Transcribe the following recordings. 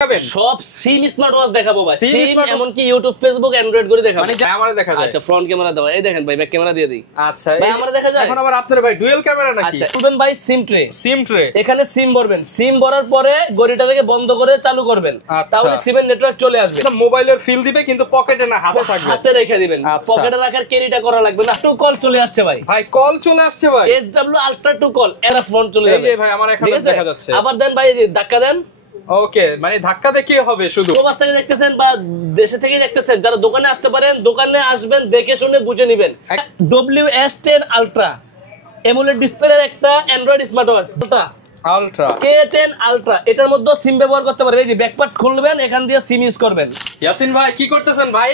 সব সিম smart watch দেখাবো ভাই। সিম এমনকি ইউটিউব ফেসবুক অ্যান্ড্রয়েড করে দেখাবো। মানে আমারে দেখা যায়। আচ্ছা ফ্রন্ট ক্যামেরা দাও, এই দেখেন ভাই ব্যাক ক্যামেরা দিয়ে দিই। আচ্ছা ভাই আমারে দেখা যায়। এখন আবার আপনার ভাই ডুয়াল ক্যামেরা নাকি? আচ্ছা শুনুন ভাই, সিম ট্রে। সিম ট্রে এখানে সিম ভরবেন, সিম ভরার পরে ঘড়িটাকে বন্ধ করে চালু করবেন, তাহলে সিমের নেটওয়ার্ক চলে আসবে। মোবাইলের ফিল দিবে কিন্তু পকেটে না, হাতে থাকবে। হাতে রেখে দিবেন, পকেটে রাখার ক্যারিটা করা লাগবে না। টু কল চলে আসছে ভাই। ভাই কল চলে আসছে ভাই। SW আলট্রা টু কল এরা ফোন চলে যাবে। এই যে ভাই আমার এখানে দেখা যাচ্ছে। আবার দেন ভাই, এই যে ধাক্কা দেন। ওকে, মানে ধাক্কা দিয়ে কি হবে? শুধু প্রবাস থেকে দেখতেছেন বা দেশে থেকে দেখতেছেন, যারা দোকানে আসতে পারেন দোকানে আসবেন, দেখে শুনে বুঝে নেবেন। WS10 আলট্রা এমোলেড ডিসপ্লের একটা Android smart watch ultra K10 ultra. এটার মধ্যে সিম ব্যবহার করতে পারবেন। এই যে ব্যাকপার্ট খুলবেন, এখান দিয়ে সিম ইউজ করবেন। ইয়াসিন ভাই কি করতেছেন ভাই?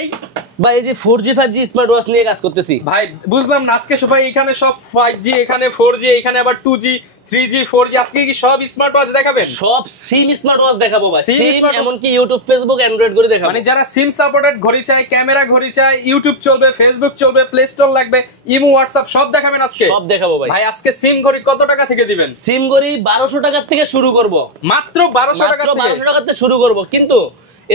ভাই এই যে 4G 5G স্মার্ট ওয়াচ নিয়ে কাজ করতেছি ভাই। বুঝলাম না, আজকে সবাই এখানে সব 5G, এখানে 4G, এখানে আবার 2G 3G 4G, আজকে কি সব স্মার্ট ওয়াচ দেখাবেন? সব সিম স্মার্ট ওয়াচ দেখাবো ভাই। সিম এমনকি ইউটিউব ফেসবুক অ্যান্ড্রয়েড করে দেখাবো। মানে যারা সিম সাপোর্টেড ঘড়ি চায়, ক্যামেরা ঘড়ি চায়, ইউটিউব চলবে, ফেসবুক চলবে, প্লে স্টোর লাগবে, ইমো হোয়াটসঅ্যাপ সব দেখাবেন আজকে? সব দেখাবো ভাই। ভাই আজকে সিম ঘড়ি কত টাকা থেকে দিবেন? সিম ঘড়ি 1200 টাকা থেকে শুরু করব। মাত্র 1200 টাকা থেকে? 1200 টাকা থেকে শুরু করব, কিন্তু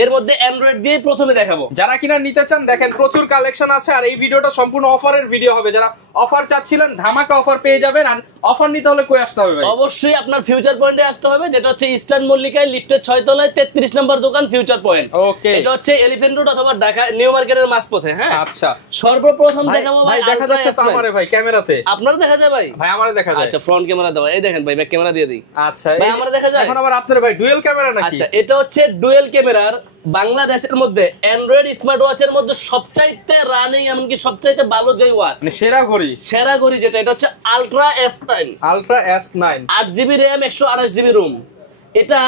এর মধ্যে অ্যান্ড্রয়েড দিয়ে প্রথমে দেখাবো। যারা কিনা নিতে চান দেখেন প্রচুর কালেকশন আছে, আর এই ভিডিওটা সম্পূর্ণ অফারের ভিডিও হবে। যারা অফার চাচ্ছিলেন ধামাকা অফার পেয়ে যাবেন। আর অফার নিতে হলে কই আসতে হবে ভাই? অবশ্যই আপনার ফিউচার পয়েন্টে আসতে হবে, যেটা হচ্ছে ইস্টার্ন মল্লিকায় লিফটের 6 তলায় 33 নম্বর দোকান ফিউচার পয়েন্ট। ওকে, এটা হচ্ছে এলিফ্যান্ট রোড অথবা ঢাকা নিউ মার্কেটের মাঝপথে। হ্যাঁ আচ্ছা, সর্বপ্রথম দেখাবো ভাই। দেখা যাচ্ছে তো আমারে ভাই ক্যামেরাতে। আপনারা দেখা যায় ভাই? ভাই আমারে দেখা যায়। আচ্ছা ফ্রন্ট ক্যামেরা দাও, এই দেখেন ভাই ব্যাক ক্যামেরা দিয়ে দিই। আচ্ছা ভাই আমারে দেখা যায়। এখন আবার আপনার ভাই ডুয়াল ক্যামেরা নাকি? আচ্ছা এটা হচ্ছে ডুয়াল ক্যামেরার বাংলাদেশের মধ্যে অ্যান্ড্রয়েড স্মার্ট ওয়াচের মধ্যে সবচাইতে রানিং, এমনকি সবচাইতে ভালো যে ওয়াচ, মানে সেরা ঘড়ি। সেরা ঘড়ি যেটা, এটা হচ্ছে ultra S9। Ultra S9 8GB RAM 128GB ROM. এটা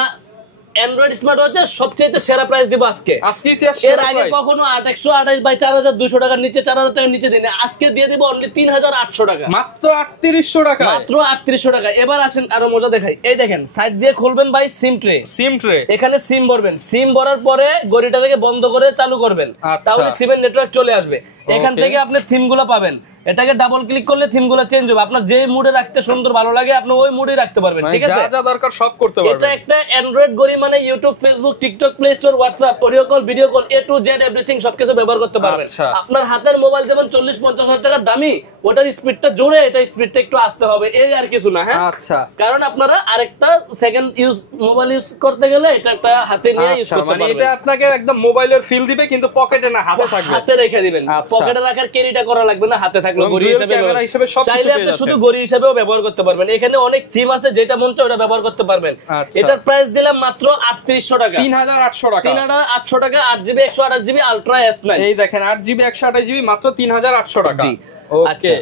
অ্যান্ড্রয়েড স্মার্ট ওয়াচের সবচেয়ে সেরা প্রাইস দিব আজকে। আজকে ইতিহাস এর আগে কখনো 128 বাই 4200 টাকার নিচে 4000 টাকার নিচে দিনে, আজকে দিয়ে দিব অনলি 3800 টাকা। মাত্র 3800 টাকা। মাত্র 3800 টাকা। এবার আসেন আরো মজা দেখাই। এই দেখেন সাইড দিয়ে খুলবেন ভাই সিম ট্রে। সিম ট্রে এখানে সিম ভরবেন, সিম ভরার পরে ঘড়িটাকে বন্ধ করে চালু করবেন, তাহলে সিমের নেটওয়ার্ক চলে আসবে। এখান থেকে আপনি থিমগুলো পাবেন। এটাকে ডাবল ক্লিক করলে থিমগুলো চেঞ্জ হবে। আপনার যে মুডে রাখতে সুন্দর ভালো লাগে আপনি ওই মুডে রাখতে পারবেন। ঠিক আছে, যা যা দরকার সব করতে পারবেন। এটা একটা অ্যান্ড্রয়েড ঘড়ি, মানে YouTube Facebook TikTok play store WhatsApp audio call video call A to Z everything সবকিছু ব্যবহার করতে পারবেন। আপনার হাতের মোবাইল যেমন 40-50 হাজার টাকার দামি, ওটার স্পিডটা জোরে, এটা স্পিডটা একটু আসতে হবে, এই আর কিছু না। হ্যাঁ আচ্ছা, কারণ আপনারা আরেকটা সেকেন্ড ইউজ মোবাইল ইউজ করতে গেলে এটা একটা হাতে নিয়ে ইউজ করতে পারবেন। এটা আপনাকে একদম মোবাইলের ফিল দিবে কিন্তু পকেটে না, হাতে থাকবে। হাতে রেখে দিবেন, পকেটে রাখার ক্যারিটা করা লাগবে না, হাতে থাকলে ঘড়ি হিসেবে চাইলে আপনি শুধু ঘড়ি হিসেবেও ব্যবহার করতে পারবেন। এখানে অনেক থিম আছে, যেটা মন চায় ওটা ব্যবহার করতে পারবেন। এটার প্রাইস দিলাম মাত্র 3800 টাকা। 3800 টাকা। 3800 টাকা 8GB 128GB আলট্রা S9। এই দেখেন 8GB 128GB মাত্র 3800 টাকা। জি আচ্ছা,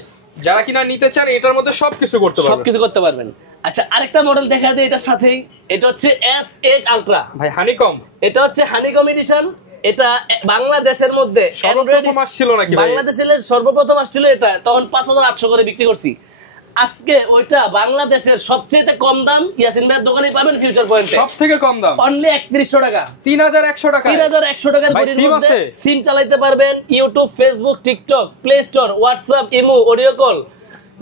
যারা কিনা নিতে চান এটার মধ্যে সবকিছু করতে পারবেন। সবকিছু করতে পারবেন। আচ্ছা আরেকটা মডেল দেখা দেয় এটার সাথেই, এটা হচ্ছে S8 আলট্রা। ভাই হানিকম, এটা হচ্ছে হানিকম এডিশন। এটা বাংলাদেশের মধ্যে সর্বপ্রথম আসছিল নাকি? বাংলাদেশের সর্বপ্রথম আসছিল এটা, তখন 5800 করে বিক্রি করছি। আজকে ওইটা বাংলাদেশের সবচেয়ে কম দাম ইয়াসিন ভাইয়ের দোকানে পাবেন ফিউচার পয়েন্টে। সবথেকে কম দাম অনলি 3100 টাকা। 3100 টাকা। 3100 টাকার ঘড়ির মধ্যে সিম চালাতে পারবেন, YouTube Facebook TikTok play store WhatsApp imo audio call,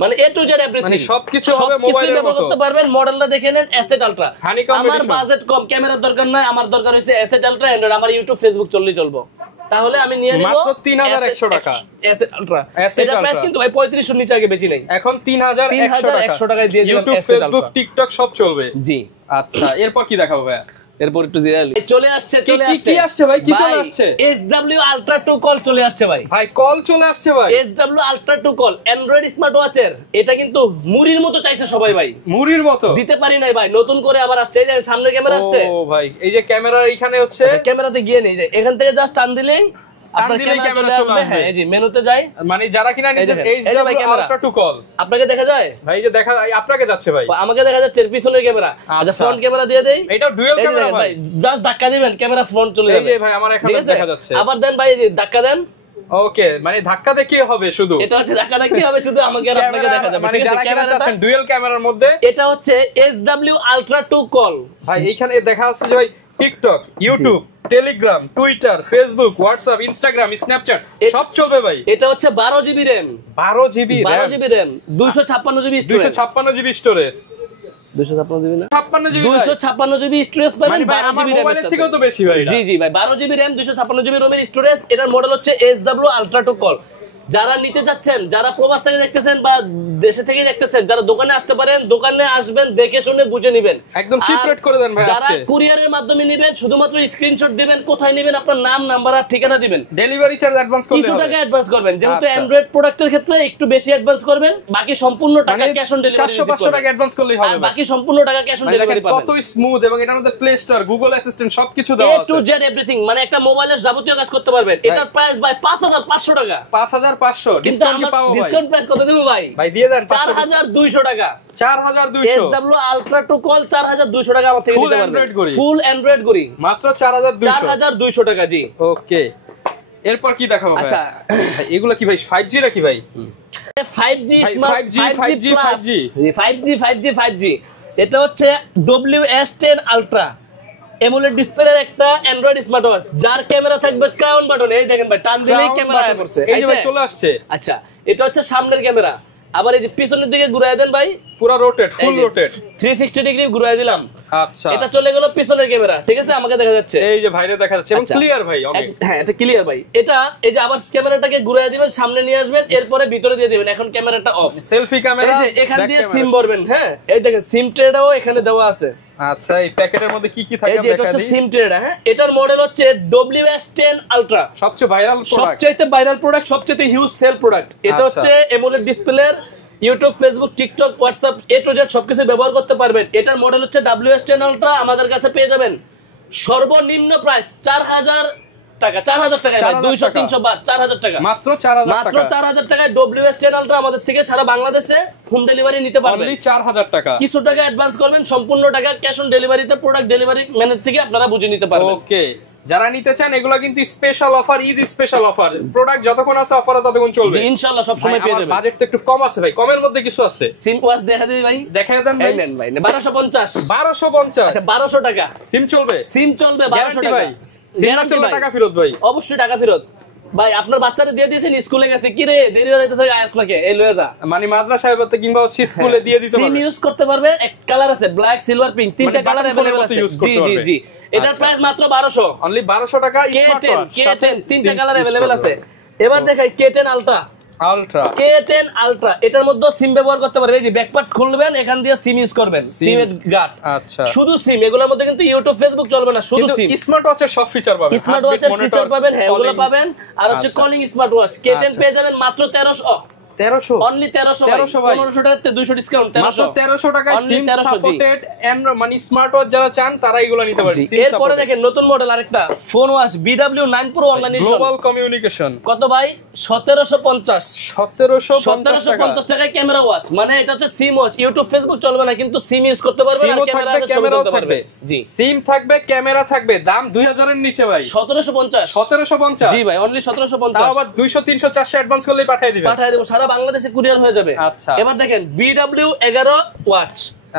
মানে A to Z এভরিথিং, মানে সবকিছু হবে মোবাইলে ব্যবহার করতে পারবেন। মডেলটা দেখে নেন S8 আলট্রা। আমার বাজেট কম, ক্যামেরার দরকার নাই, আমার দরকার হইছে S8 আলট্রা অ্যান্ড্রয়েড। আমার ইউটিউব ফেসবুক চলবো, তাহলে আমি নিয়ে নিব মাত্র 3100 টাকা। S8 ultra. এটা প্রাইস কিন্তু ভাই 3500 নিচে আগে বেচি নাই, এখন 3100 টাকায় দিয়ে দিলাম। ইউটিউব ফেসবুক টিকটক সব চলবে। জি আচ্ছা, এরপর কি দেখাবো ভাই? এরপর একটু জিরালি চলে আসছে। কি আসছে ভাই? কি চলে আসছে? SW আলট্রা 2 কল চলে আসছে ভাই। ভাই কল চলে আসছে ভাই। SW ultra 2 call Android smart ওয়াচের। এটা কিন্তু মুড়ির মতো চাইছে সবাই ভাই, মুড়ির মতো দিতে পারি নাই ভাই, নতুন করে আবার আসছে। এই যে সামনে ক্যামেরা আসছে। ও ভাই, এই যে ক্যামেরা এখানে হচ্ছে, ক্যামেরাতে গিয়ে নেই, এখান থেকে জাস্ট টান দিলেই আপনার ক্যামেরা চলে আসবে। হ্যাঁ এই যে মেনুতে যাই, মানে যারা কিনা নিজের SW আলট্রা 2 কল। আপনাকে দেখা যায় ভাই, যে দেখা আপনাকে যাচ্ছে ভাই, আমাকে দেখা যাচ্ছে পিছনের ক্যামেরা। আচ্ছা ফ্রন্ট ক্যামেরা দিয়ে দেই। এটা ডুয়াল ক্যামেরা ভাই, জাস্ট ধাক্কা দিবেন ক্যামেরা ফ্রন্ট চলে যাবে। এই যে ভাই আমার এখানে দেখা যাচ্ছে। আবার দেন ভাই, এই যে ধাক্কা দেন। ওকে, মানে ধাক্কা দিয়ে কি হবে? শুধু এটা হচ্ছে ধাক্কা দিয়ে কি হবে? শুধু আমাকে আর আপনাকে দেখা যাবে। মানে যারা কিনা চাচ্ছেন ডুয়াল ক্যামেরার মধ্যে, এটা হচ্ছে SW আলট্রা 2 কল। ভাই এইখানে দেখা যাচ্ছে যে ভাই TikTok, YouTube, Telegram, Twitter, Facebook, WhatsApp, Instagram, Snapchat সব চলবে ভাই। এটা হচ্ছে 12GB RAM। 12GB RAM 256GB storage. 256GB storage. 256 GB না 56 জিবি 256 জিবি স্টোরেজ পাবেন 12 জিবি র‍্যাম এর সাথে থেকেও তো বেশি ভাই জি জি ভাই 12 জিবি র‍্যাম 256 জিবি রোমের স্টোরেজ এটার মডেল হচ্ছে SW আলট্রা টু কল যারা নিতে যাচ্ছেন যারা প্রবাস থেকে দেখতেছেন বা দেশে থেকে দেখতেছেন যারা দোকানে আসতে পারেন দোকানে আসবেন দেখে শুনে বুঝে নেবেন একদম চিপ রেট করে দেন ভাই আজকে যারা কুরিয়ারের মাধ্যমে নেবেন শুধুমাত্র স্ক্রিনশট দিবেন কোথায় নেবেন আপনার নাম নাম্বার আর ঠিকানা দিবেন ডেলিভারি চার্জ অ্যাডভান্স করলে কিছু টাকা অ্যাডভান্স করবেন যেহেতু অ্যান্ড্রয়েড প্রোডাক্টের ক্ষেত্রে একটু বেশি অ্যাডভান্স করবেন বাকি সম্পূর্ণ টাকা ক্যাশ অন ডেলিভারি 400-500 টাকা অ্যাডভান্স করলেই হবে আর বাকি সম্পূর্ণ টাকা ক্যাশ অন ডেলিভারি পাবেন কত স্মুথ এবং এটার মধ্যে প্লে স্টোর গুগল অ্যাসিস্ট্যান্ট সবকিছু দেওয়া আছে A to Z এভরিথিং মানে একটা মোবাইলের যাবতীয় কাজ করতে পারবেন এটার প্রাইস ভাই 5500 টাকা 5500 ডিসকাউন্ট কি পাবো ভাই ডিসকাউন্ট প্রাইস কত দেব ভাই ভাই দিয়ে দেন 4200 টাকা 4200 SW আলট্রা টু কল 4200 টাকা আমার থেকে নিতে পারবেন ফুল অ্যান্ড্রয়েড গড়ি মাত্র 4200 টাকা জি ওকে এরপর কি দেখাবো ভাই আচ্ছা এগুলো কি ভাই 5G নাকি ভাই 5G স্মার্ট 5G এটা হচ্ছে WS10 আলট্রা এমোলেড ডিসপ্লের একটা অ্যান্ড্রয়েড স্মার্ট ওয়াচ যার ক্যামেরা থাকবে ক্রাউন বাটন এই দেখেন ভাই টান দিলেই ক্যামেরা আয় পড়ছে এই যে ভাই চলে আসছে আচ্ছা এটা হচ্ছে সামনের ক্যামেরা আবার এই যে পিছনের দিকে ঘুরায় দেন ভাই পুরো রোটেট ফুল রোটেট 360 ডিগ্রি ঘুরায় দিলাম আচ্ছা এটা চলে গেল পিছনের ক্যামেরা ঠিক আছে আমাকে দেখা যাচ্ছে এই যে ভাইরে দেখা যাচ্ছে এবং ক্লিয়ার ভাই অনেক হ্যাঁ এটা ক্লিয়ার ভাই এটা এই যে আবার ক্যামেরাটাকে ঘুরায় দিবেন সামনে নিয়ে আসবেন এরপরে ভিতরে দিয়ে দিবেন এখন ক্যামেরাটা অফ সেলফি ক্যামেরা এই যে এখান দিয়ে সিম ভরবেন হ্যাঁ এই দেখেন সিম ট্রেটাও এখানে দেওয়া আছে আচ্ছা এই প্যাকেটের মধ্যে কি কি থাকে এই যে এটা হচ্ছে সিম ট্রেটা হ্যাঁ এটার মডেল হচ্ছে WS10 আলট্রা সবচেয়ে ভাইরাল প্রোডাক্ট সবচেয়ে ভাইরাল প্রোডাক্ট সবচেয়ে হিউজ সেল প্রোডাক্ট এটা হচ্ছে এমোলেড ডিসপ্লের YouTube Facebook TikTok WhatsApp A to Z সবকিছু ব্যবহার করতে পারবেন এটার মডেল হচ্ছে WS10 আলট্রা আমাদের কাছে পেয়ে যাবেন সর্বনিম্ন প্রাইস 4000 টাকা 4000 টাকা 200 300 বাদ 4000 টাকা মাত্র 4000 টাকা মাত্র 4000 টাকায় WS10 আলট্রা আমাদের থেকে সারা বাংলাদেশে হোম ডেলিভারি নিতে পারবেন অনলি 4000 টাকা কিছু টাকা অ্যাডভান্স করবেন সম্পূর্ণ টাকা ক্যাশ অন ডেলিভারিতে প্রোডাক্ট ডেলিভারি ম্যানের থেকে আপনারা বুঝে নিতে পারবেন ওকে যারা নিতে চান এগুলো কিন্তু special offer Eid special offer product যতক্ষণ আছে অফারে ততক্ষণ চলবে জি ইনশাআল্লাহ সব সময় পেয়ে যাবেন বাজেট তো একটু কম আছে ভাই কমের মধ্যে কিছু আছে সিম ওয়াচ দেখা দিই ভাই দেখায় দেন ভাই নেন ভাই 1250 আচ্ছা 1250 টাকা সিম চলবে 1200 টাকা ভাই সিম চলবে টাকা ফেরত ভাই অবশ্যই টাকা ফেরত ভাই আপনার বাচ্চারে দিয়ে দিয়েছেন স্কুলে গেছে কি রে দেরি হয়ে যাইতেছে আয়াস নাকি এই লয়ে যা মানে মাদ্রাসায় হয়তো কিংবা হচ্ছে স্কুলে দিয়ে দিতে পারবে সিম ইউজ করতে পারবে এক কালার আছে ব্ল্যাক সিলভার পিঙ্ক তিনটা কালার अवेलेबल আছে জি জি জি এটার প্রাইস মাত্র 1200 অনলি 1200 টাকা স্মার্ট ওয়াচ K10 তিনটা কালার अवेलेबल আছে এবার দেখাই K10 আলট্রা K10 আলট্রা এটার মধ্যে সিম ব্যবহার করতে পারবে এই যে ব্যাকপার্ট খুলবেন এখান দিয়ে সিম ইউজ করবেন সিম এর গার্ড আচ্ছা শুধু সিম এগুলোর মধ্যে কিন্তু ইউটিউব ফেসবুক চলবে না শুধু সিম স্মার্ট ওয়াচের সব ফিচার পাবেন স্মার্ট ওয়াচের ফিচার পাবেন হ্যাঁ ওগুলো পাবেন আর হচ্ছে কলিং স্মার্ট ওয়াচ K10 পেয়ে যাবেন মাত্র 1300 অনলি 1300 ভাই 1500 টাকাতে 200 ডিসকাউন্ট 1300 টাকায় সিম সাপোর্টেড এন্ড মানে স্মার্ট ওয়াচ যারা চান তারা এগুলো নিতে পারবে এরপরে দেখেন নতুন মডেল আরেকটা phone watch BW9 Pro online global communication কত ভাই 1750 টাকায় ক্যামেরা ওয়াচ মানে এটা হচ্ছে সিম ওয়াচ ইউটিউব ফেসবুক চলবে না কিন্তু সিম ইউজ করতে পারবেন আর ক্যামেরাও থাকবে জি সিম থাকবে ক্যামেরা থাকবে দাম 2000 এর নিচে ভাই 1750 জি ভাই অনলি 1750 তাও আবার 200 300 400 অ্যাডভান্স করলেই পাঠিয়ে দিবেন দেব সারা বাংলাদেশে কুরিয়ার হয়ে যাবে আচ্ছা এবার দেখেন BW11 ওয়াচ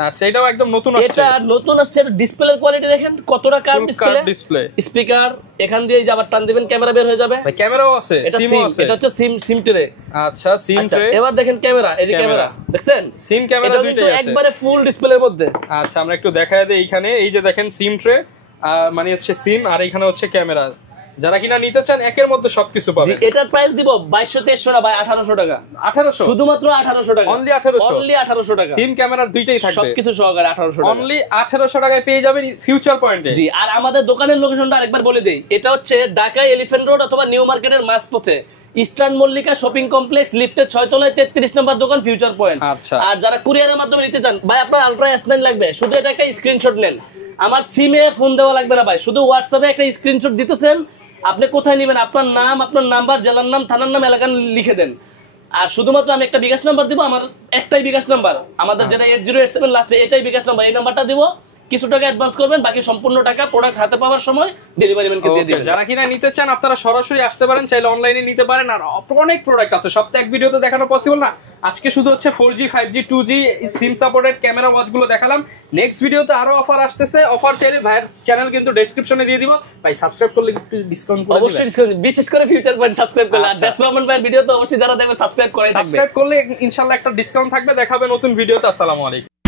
আচ্ছা এটাও একদম নতুন আসছে এটা নতুন আসছে এটা ডিসপ্লের কোয়ালিটি দেখেন কতটা কার্ভ ডিসপ্লে স্পিকার এখান দিয়ে যাবার টান দিবেন ক্যামেরা বের হয়ে যাবে ভাই ক্যামেরাও আছে সিমও আছে এটা হচ্ছে সিম ট্রে আচ্ছা সিম ট্রে এবার দেখেন ক্যামেরা এই যে ক্যামেরা দেখছেন সিম ক্যামেরা দুইটাই আছে একবারে ফুল ডিসপ্লের মধ্যে আচ্ছা আমরা একটু দেখায় দেই এইখানে এই যে দেখেন সিম ট্রে মানে হচ্ছে সিম আর এইখানে হচ্ছে ক্যামেরা যারা কিনা নিতে চান একের মধ্যে সবকিছু পাবেন এটার প্রাইস দিব 2200 না ভাই 1800 টাকা 1800 শুধুমাত্র 1800 টাকা অনলি 1800 টাকা সিম ক্যামেরা দুইটাই থাকবে সবকিছু সহকারে 1800 টাকা অনলি 1800 টাকায় পেয়ে যাবেন ফিউচার পয়েন্টে জি আর আমাদের দোকানের লোকেশনটা আরেকবার বলে দেই এটা হচ্ছে ঢাকা এলিফ্যান্ট রোড অথবা নিউ মার্কেটের মাঝপথে ইস্টার্ন মল্লিকা শপিং কমপ্লেক্স লিফটের 6 তলায় 33 নম্বর দোকান ফিউচার পয়েন্ট আচ্ছা আর যারা কুরিয়ারের মাধ্যমে নিতে চান ভাই আপনার আলট্রা S9 লাগবে শুধু এটা একটা স্ক্রিনশট নেন আমার সিমে ফোন দেওয়া লাগবে না ভাই শুধু হোয়াটসঅ্যাপে একটা স্ক্রিনশট দিতেছেন আপনি কোথায় নেবেন আপনার নাম আপনার নাম্বার জেলার নাম থানার নাম এলাকার লিখে দেন আর শুধুমাত্র আমি একটা বিকাশ নাম্বার দিব আমার একটাই বিকাশ নাম্বার আমাদের যেটা 8087 লাস্টে এটাই বিকাশ নাম্বার এই নাম্বারটা দিব কিছু টাকা অ্যাডভান্স করবেন বাকি সম্পূর্ণ টাকা প্রোডাক্ট হাতে পাওয়ার সময় ডেলিভারি ম্যানকে দিয়ে দিবেন যারা কিনা নিতে চান আপনারা সরাসরি আসতে পারেন চাইলে অনলাইনে নিতে পারেন আর অনেক প্রোডাক্ট আছে সব তো এক ভিডিওতে দেখানো পসিবল না আজকে শুধু হচ্ছে 4G 5G 2G SIM supported camera ওয়াচগুলো দেখালাম নেক্সট ভিডিওতে আরো অফার আসতেছে অফার চাইলে ভাইয়ের চ্যানেল কিন্তু ডেসক্রিপশনে দিয়ে দিব ভাই সাবস্ক্রাইব করলে একটু ডিসকাউন্ট করে দিবেন অবশ্যই ডিসকাউন্ট বিশেষ করে ফিউচার পয়েন্ট সাবস্ক্রাইব করলে আর ডেসরহমান ভাইয়ের ভিডিও তো অবশ্যই যারা দেখবে সাবস্ক্রাইব করে থাকবে সাবস্ক্রাইব করলে ইনশাআল্লাহ একটা ডিসকাউন্ট থাকবে দেখাবে নতুন ভিডিওতে আসসালামু আলাইকুম